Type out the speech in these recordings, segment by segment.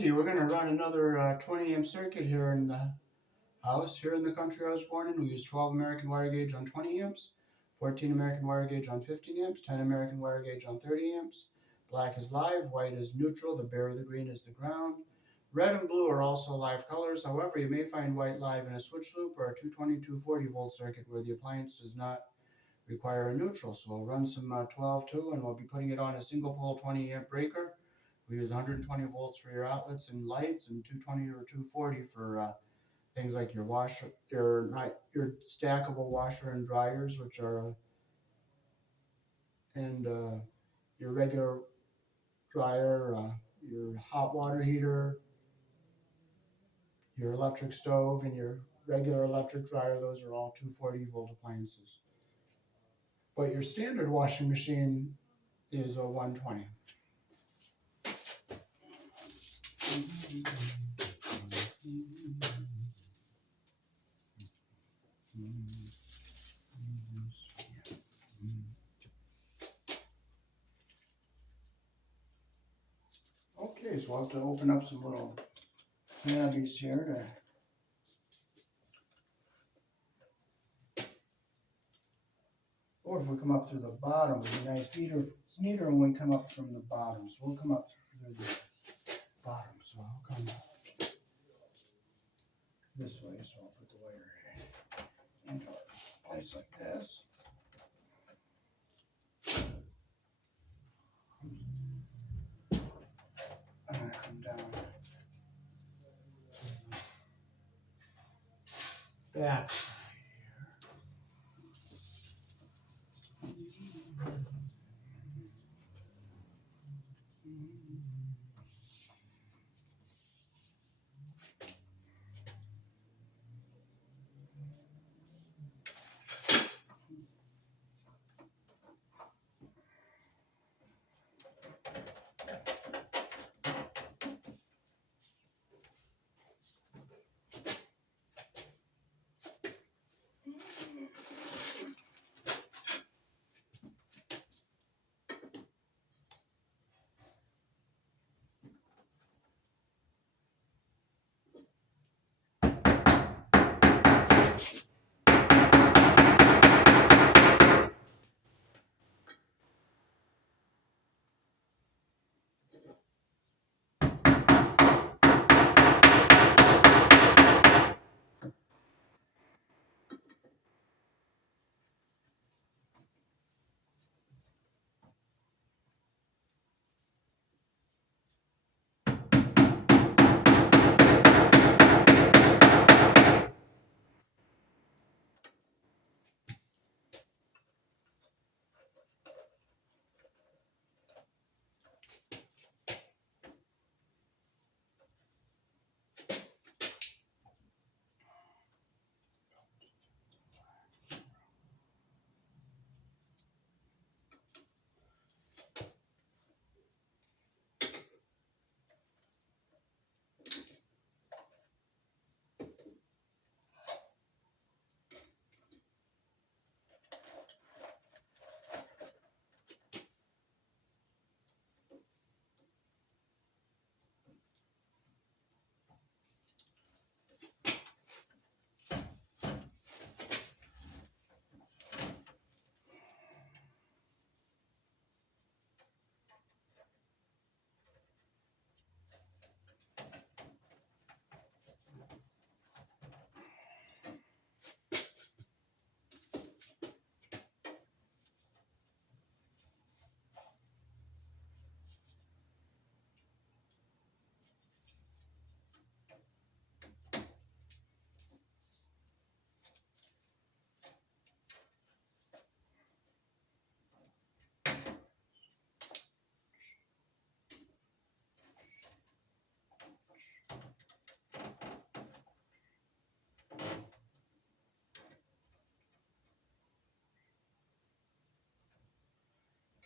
Alrighty, we're going to run another 20 amp circuit here in the house. Here in the country I was born in, we use 12 American wire gauge on 20 amps, 14 American wire gauge on 15 amps, 10 American wire gauge on 30 amps. Black is live, white is neutral, the bare of the green is the ground. Red and blue are also live colors. However, you may find white live in a switch loop or a 220, 240 volt circuit where the appliance does not require a neutral. So we'll run some 12 too, and we'll be putting it on a single pole 20 amp breaker. We use 120 volts for your outlets and lights, and 220 or 240 for things like your washer, your stackable washer and dryers, which are and your regular dryer, your hot water heater, your electric stove, and your regular electric dryer. Those are all 240 volt appliances. But your standard washing machine is a 120. Okay, so I'll have to open up some little tabbies here to or if we come up through the bottom, it'd be nice. It's neater when we come up from the bottom. So we'll come up through the bottom. So I'll come this way. So I'll put the wire into a place like this. And I come down back.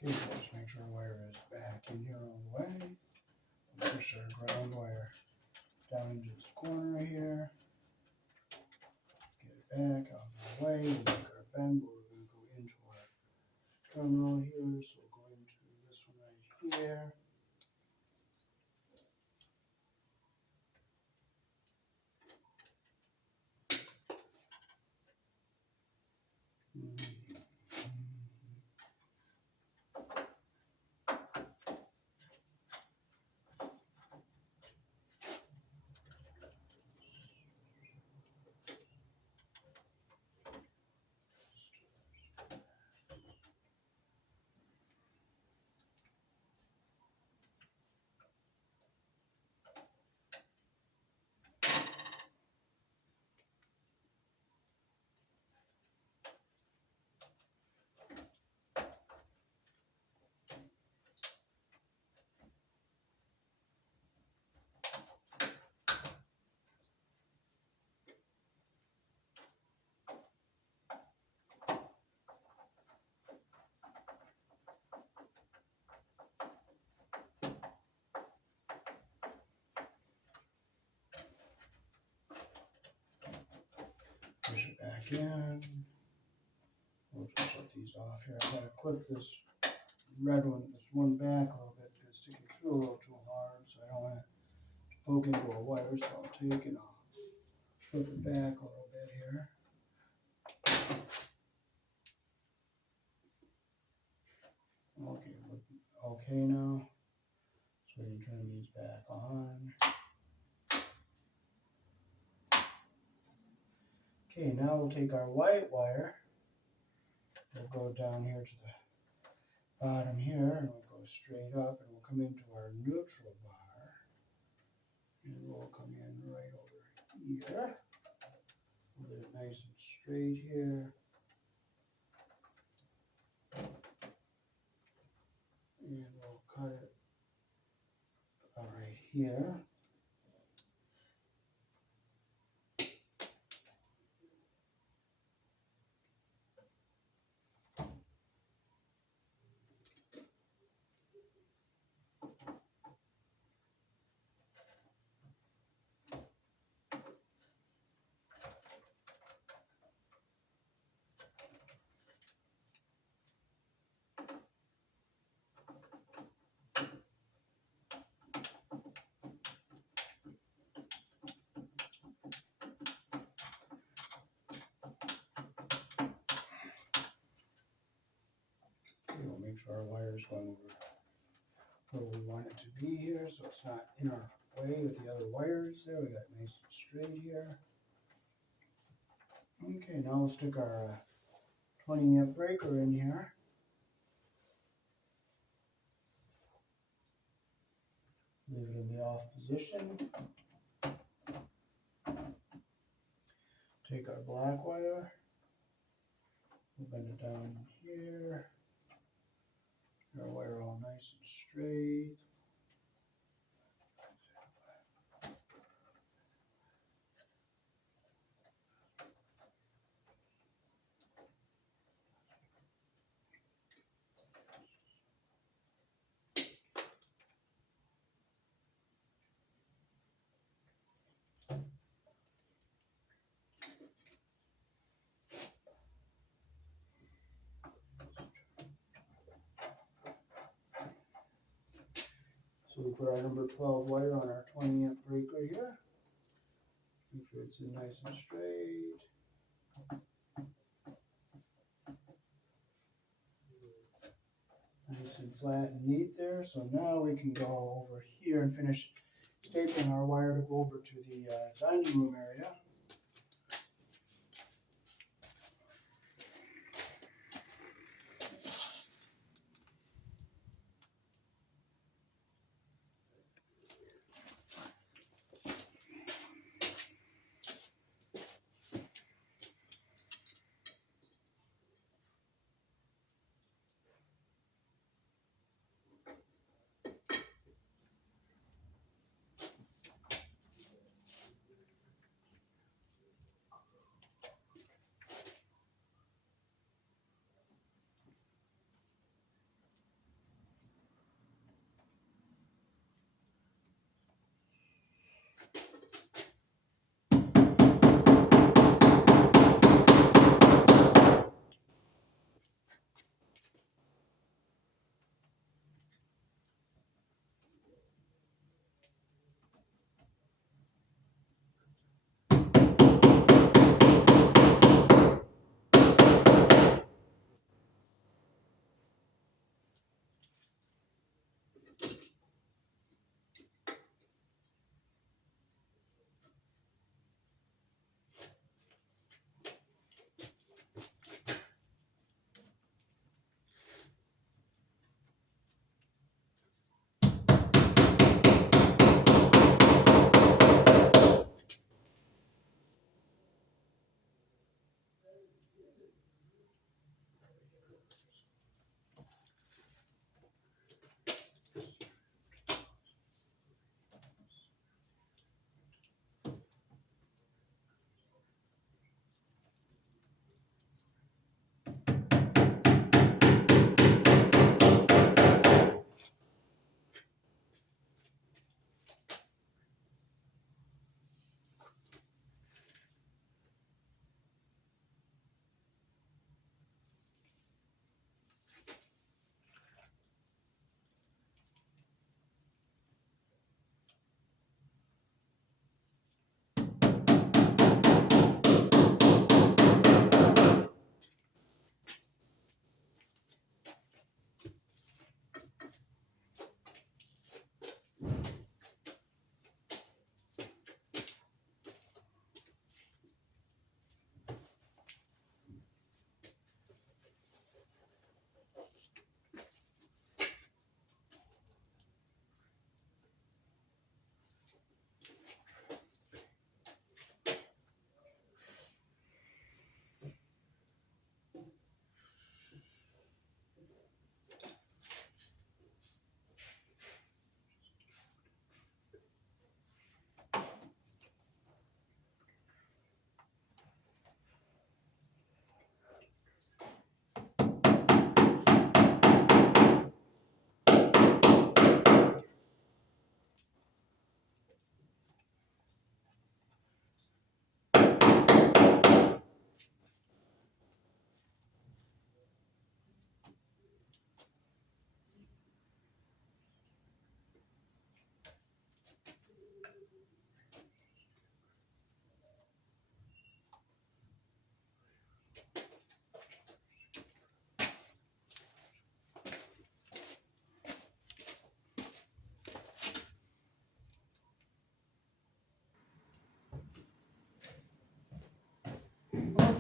Okay, so just make sure the wire is back in here all the way. Push our ground wire down into this corner here. Get it back out of the way. We'll make our bend, but we're going to go into our terminal here. So we'll go into this one right here. Push it back in. We'll just put these off here. I gotta clip this red one, this one back a little bit because it's sticking through a little too hard, so I don't want to poke into a wire, so I'll take and I'll flip it back a little bit here. Okay now. So we can turn these back on. Okay, now we'll take our white wire. We'll go down here to the bottom here, and we'll go straight up, and we'll come into our neutral bar. And we'll come in right over here. We'll get it nice and straight here. And we'll cut it about right here. We'll make sure our wire is going over where we want it to be here, so it's not in our way with the other wires there. We got it nice and straight here. Okay, now we'll stick our 20 amp breaker in here. Leave it in the off position. Take our black wire. We'll bend it down here. Our wire all nice and straight. So we put our number 12 wire on our 20 amp breaker here. Make sure it's in nice and straight. Nice and flat and neat there. So now we can go over here and finish stapling our wire to go over to the dining room area.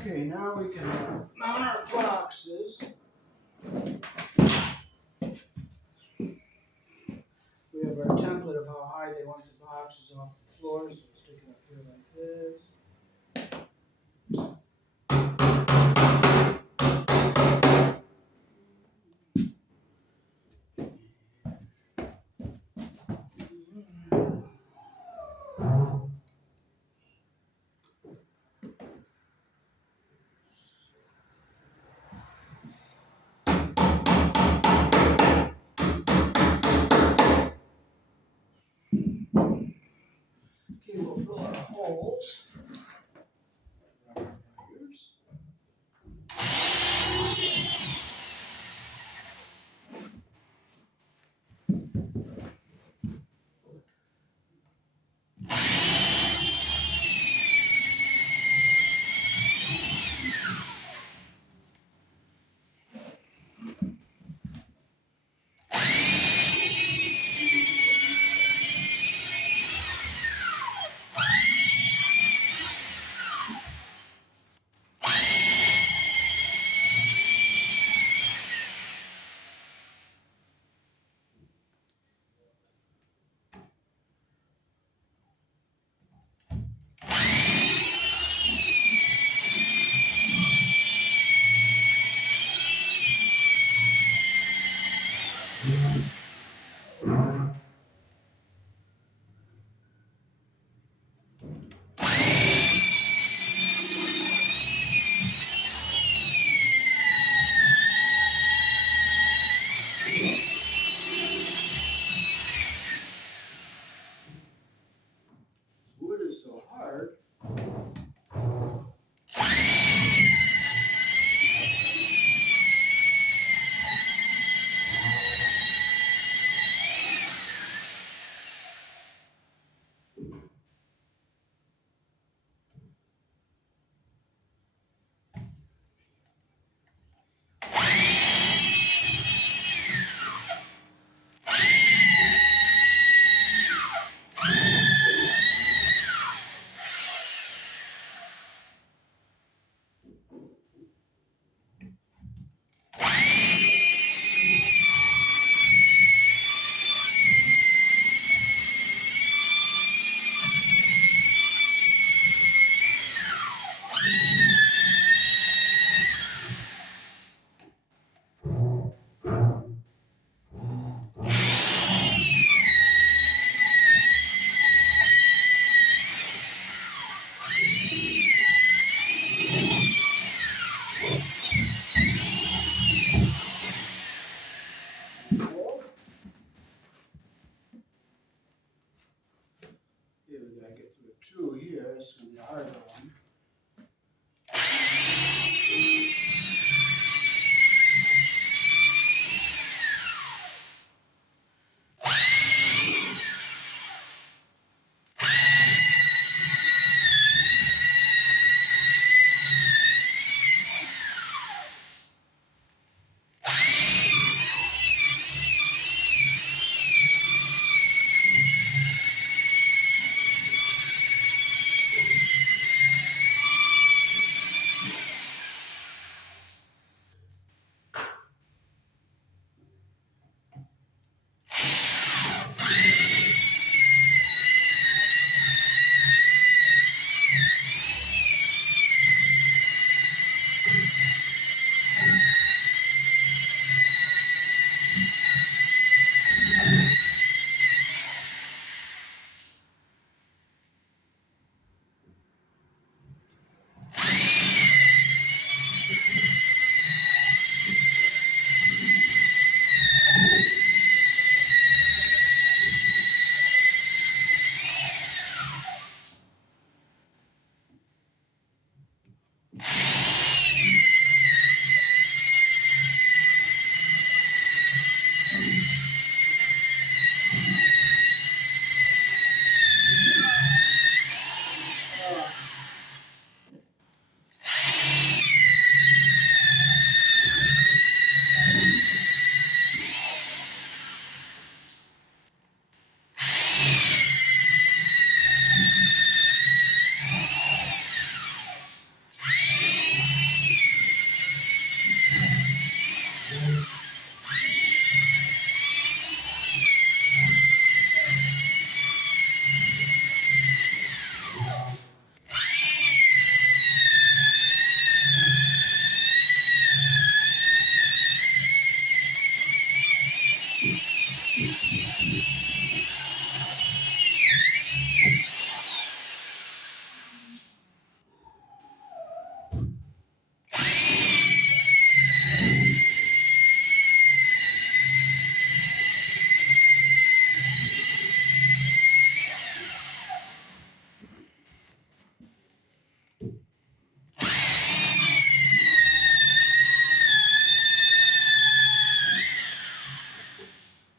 Okay, now we can mount our boxes. We have our template of how high they want the boxes off the floor, so we'll stick it up here like this. Okay, we'll drill our holes. Wood is so hard.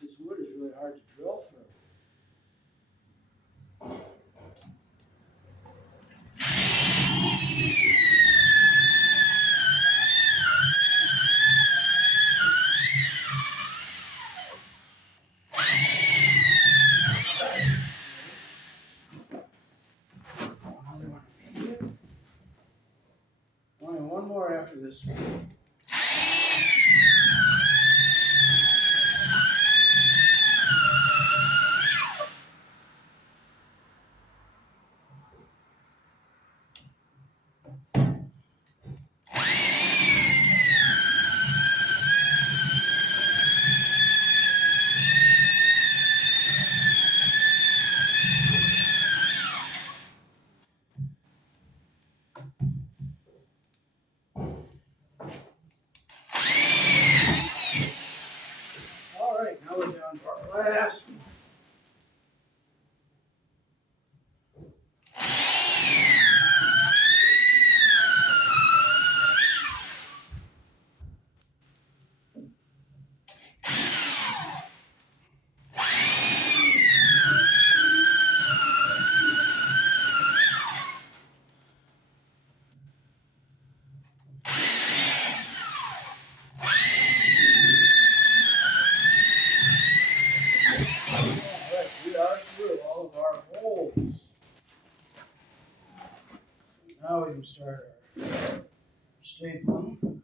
This wood is really hard to drill through. Another one. Only one more after this one. Alright, now we're down to our last one. Alright, we are through all of our holes. Now we can start our stapling.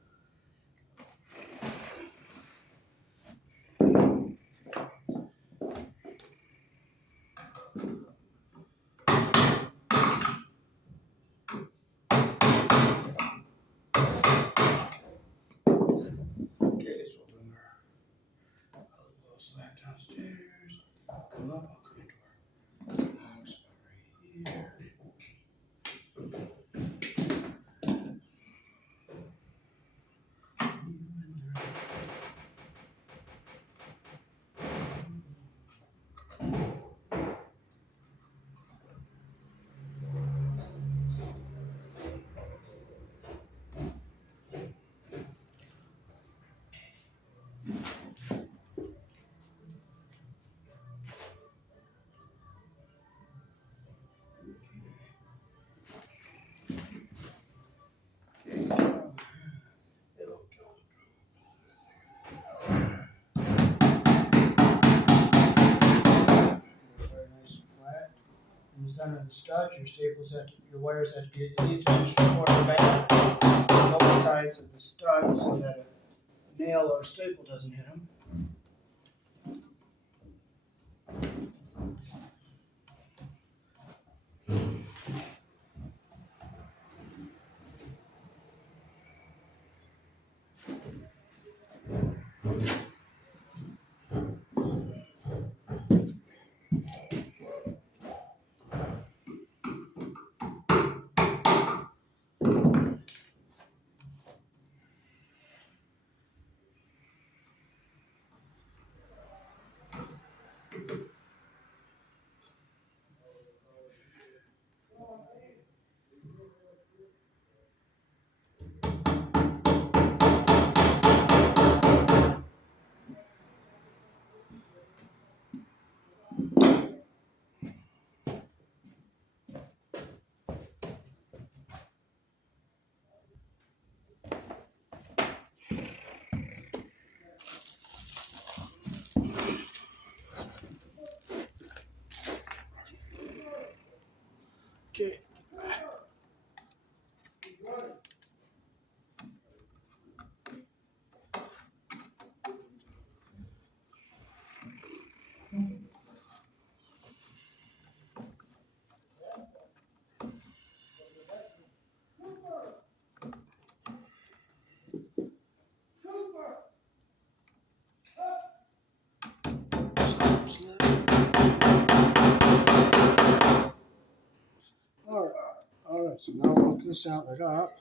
Okay, so we'll bring our little slack downstairs. Come up, I'll come into our box right here. Very nice and flat. In the center of the stud, your wires have to be at least an inch and a quarter back on both sides of the stud so that a nail or a staple doesn't hit them. So now hook this outlet up.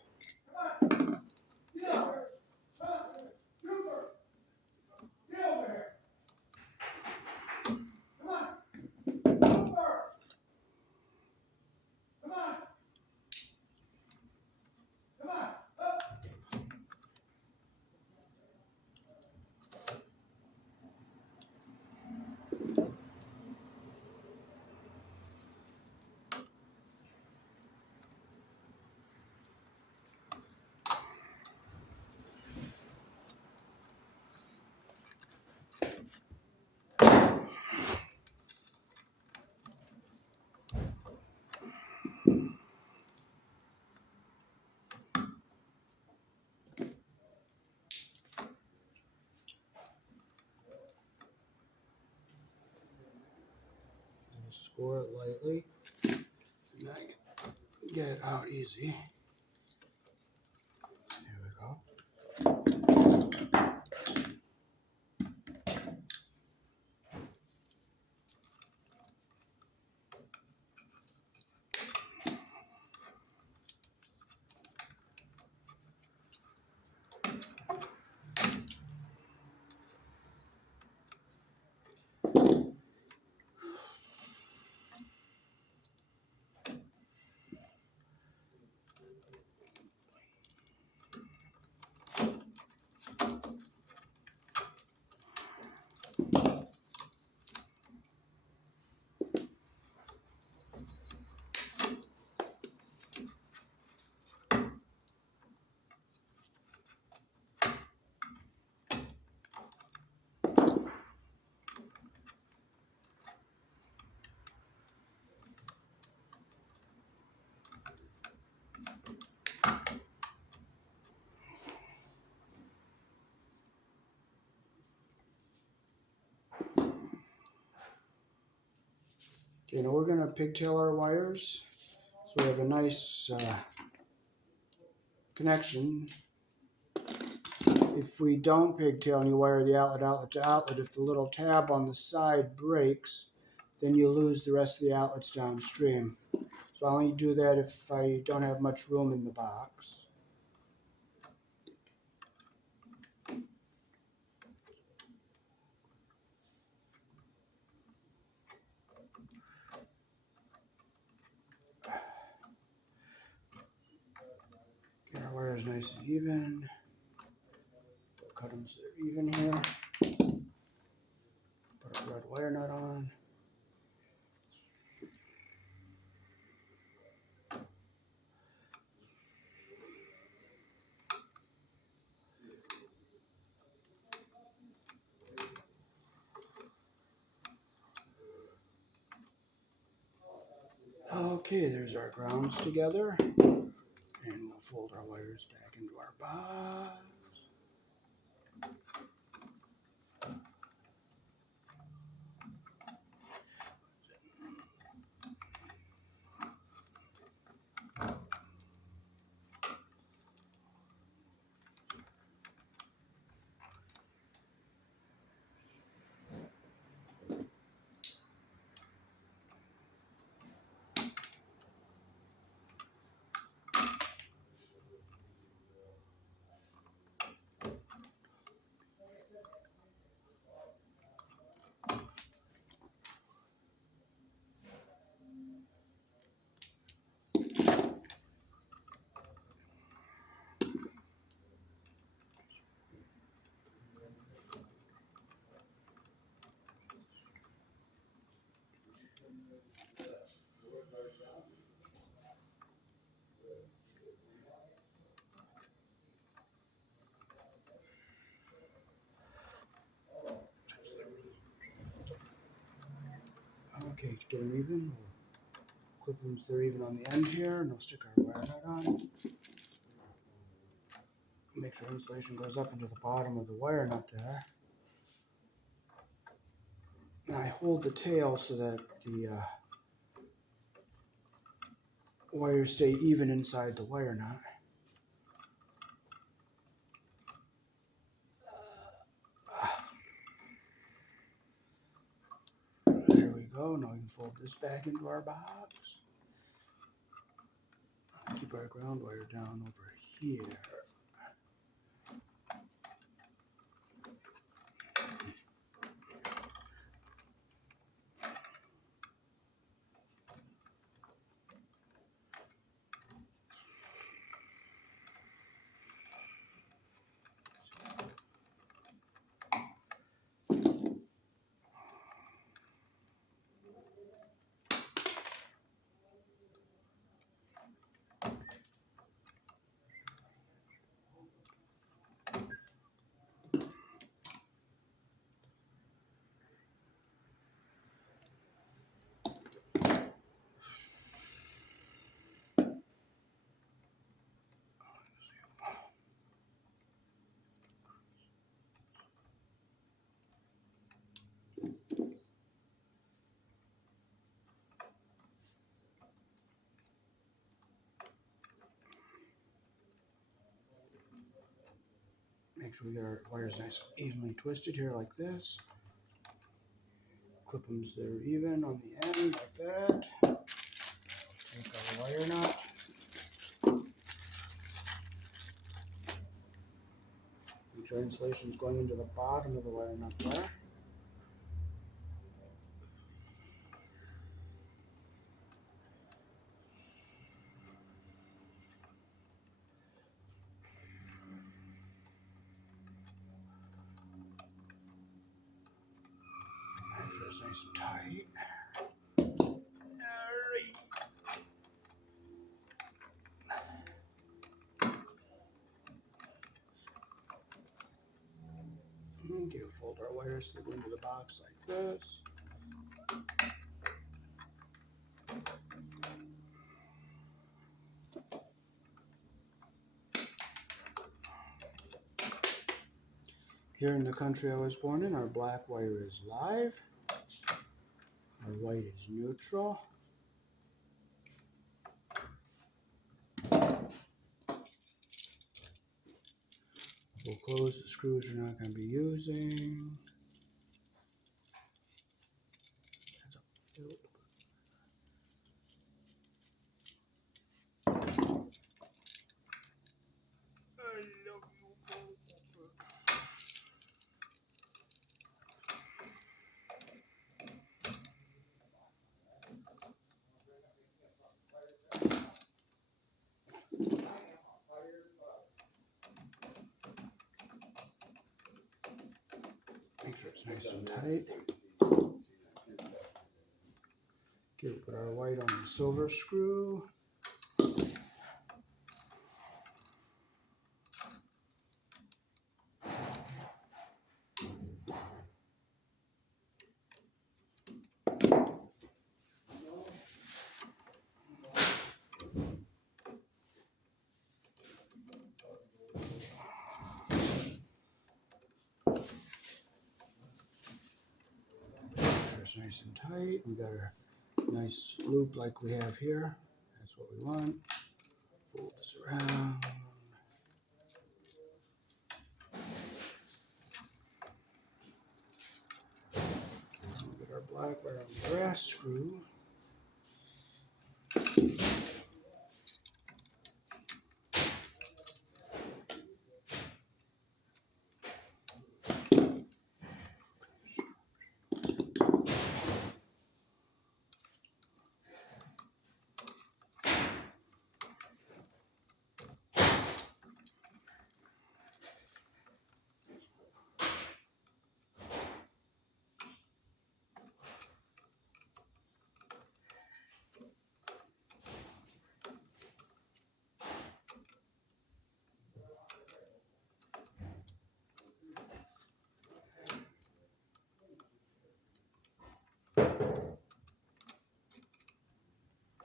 Score it lightly. And I can get it out easy. There we go. Okay, now we're going to pigtail our wires so we have a nice connection. If we don't pigtail and you wire the outlet to outlet, if the little tab on the side breaks, then you lose the rest of the outlets downstream. So I only do that if I don't have much room in the box. Get our wires nice and even. Cut them so they're even here. Put our red wire nut on. Okay, there's our grounds together. And we'll fold our wires back into our box. Okay, to get them even, we'll clip them so they're even on the end here, and we'll stick our wire nut on. Make sure insulation goes up into the bottom of the wire nut there. Now I hold the tail so that the wires stay even inside the wire nut. There we go. Now we can fold this back into our box. keep our ground wire down over here. Make sure we get our wires nice and evenly twisted here like this. Clip them so they're even on the end like that. Take our wire nut. Make sure insulation is going into the bottom of the wire nut there. Make sure it's nice and tight. Alright. Okay, we'll fold our wires so they go into the box like this. Here in the country I was born in, our black wire is live. Our white is neutral. We'll close the screws we're not going to be using. Make sure it's nice and tight. Okay, we'll put our white on the silver screw. It's nice and tight. We got our nice loop like we have here. That's what we want. Fold this around. We'll get our black wire on the brass screw.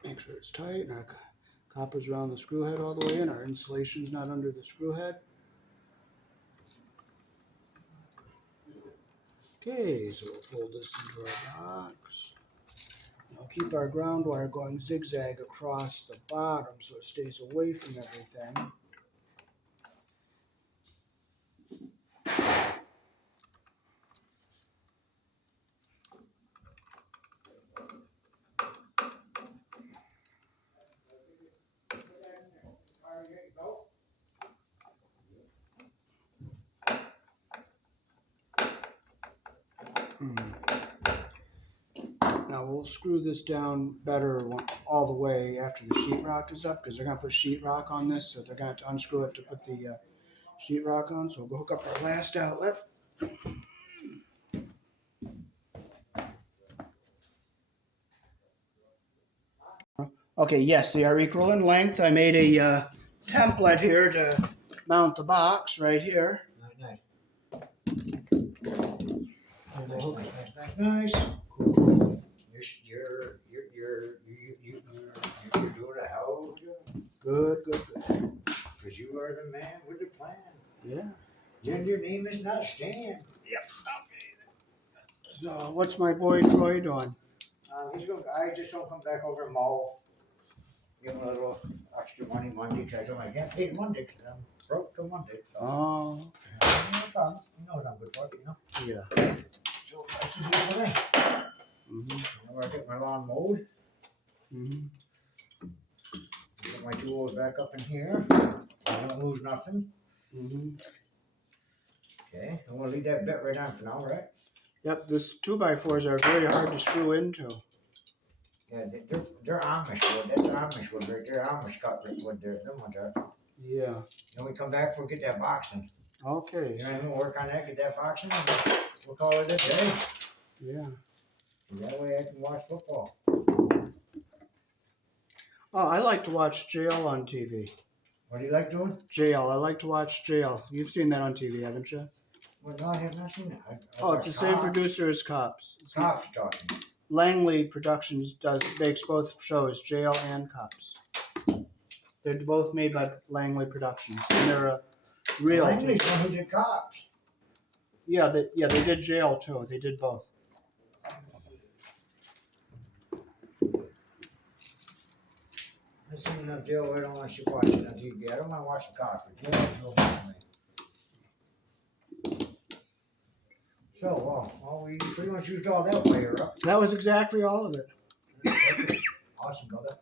Make sure it's tight and our copper's around the screw head all the way in. Our insulation's not under the screw head. Okay, so we'll fold this into our box. And we'll keep our ground wire going zigzag across the bottom so it stays away from everything. Now we'll screw this down better all the way after the sheetrock is up, because they're going to put sheetrock on this, so they're going to have to unscrew it to put the sheetrock on. So we'll go hook up our last outlet. Okay, yes, they are equal in length. I made a template here to mount the box right here. Nice. Nice. Cool. You're doing a hell of a job. Good. Because you are the man with the plan. Yeah. Then your name is not Stan. Yep. Okay. So what's my boy Troy doing? I just don't come back over and mow. Give him a little extra money Monday, because I told him I can't pay Monday because I'm broke till Monday. So. Oh. No problem. You know what I'm good for, you know? Yeah. So I should be for that. I get my lawn mowed. Get my tools back up in here. I don't lose nothing. Okay, I'm gonna leave that bit right on for now, right? Yep, this 2x4s are very hard to screw into. Yeah, they're Amish wood. That's Amish wood right there. Amish cut wood there. Them ones are. Yeah. Then we come back, we'll get that boxing. Okay. You know what I mean? We'll work on that, get that boxing, and we'll call it a day. Yeah. And that way I can watch football. Oh, I like to watch Jail on TV. What do you like doing? Jail. I like to watch Jail. You've seen that on TV, haven't you? Well, no, I have not seen it. It's the same producer as Cops. Cops talking. Langley Productions makes both shows, Jail and Cops. They're both made by Langley Productions, and they're a real. Langley's the one who did Cops. Yeah, they did Jail too. They did both. I've seen enough Jail. I don't want you watching on TV. I don't want to watch the Cops. Jail is no fun to me. So, we pretty much used all that wire up. That was exactly all of it. Awesome, brother.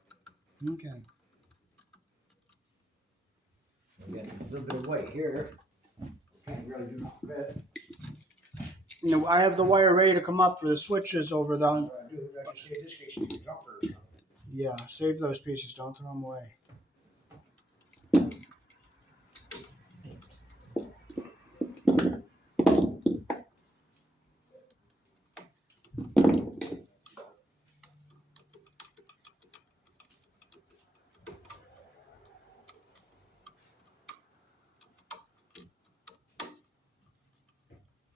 Okay. We got a little bit of white here. Can't really do nothing with it. You know, I have the wire ready to come up for the switches over the. What I do is I just say this case you can jumper or something. Yeah, save those pieces. Don't throw them away.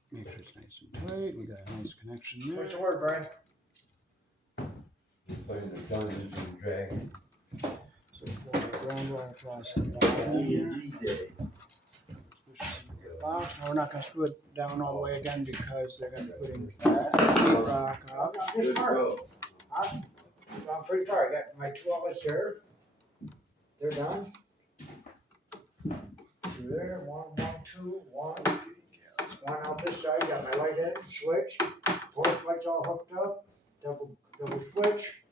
Make sure it's nice and tight. We got a nice connection there. What's the word, Brian? Putting the Dungeons and Dragons. So for the ground wire across the bottom here. Day. Push this into the box. Now we're not going to screw it down all the way again because they're going to be putting sheetrock up. This part. I'm pretty far. I got my 2 outlets here. They're done. 2 there. 1, 2, 1. One out this side. Got my light headed switch. Porch lights all hooked up. Double switch.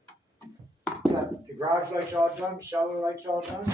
Got the garage lights all done. Cellar lights all done.